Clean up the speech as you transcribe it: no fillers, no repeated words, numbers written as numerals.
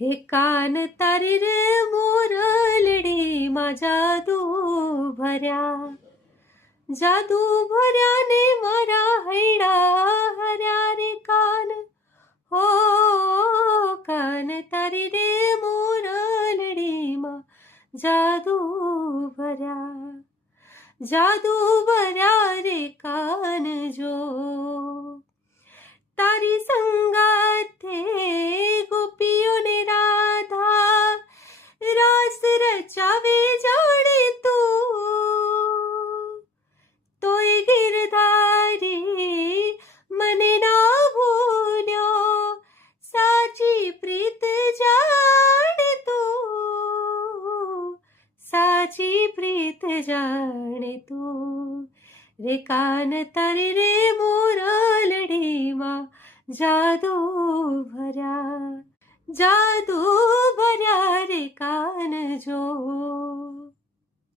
हे कान तारे रे मोरलडीમાં જાદુ ભર્યાને મારા હૈડા હર્યા રે કાન. હો કાન તારી રે મોરલડીમાં જાદુ ભર્યા રે કાન જો. તારી સંગાથે ગોપીઓને રાધા રાસ રચાવે જાણે તું. તોય ગિરધારી મને ના ભૂલ્યો, સાચી પ્રીત જાણે તું, સાચી પ્રીત જાણે તું. રે કાન તારી રે મોરલડીમાં જાદુ ભર્યા રે કાન જો.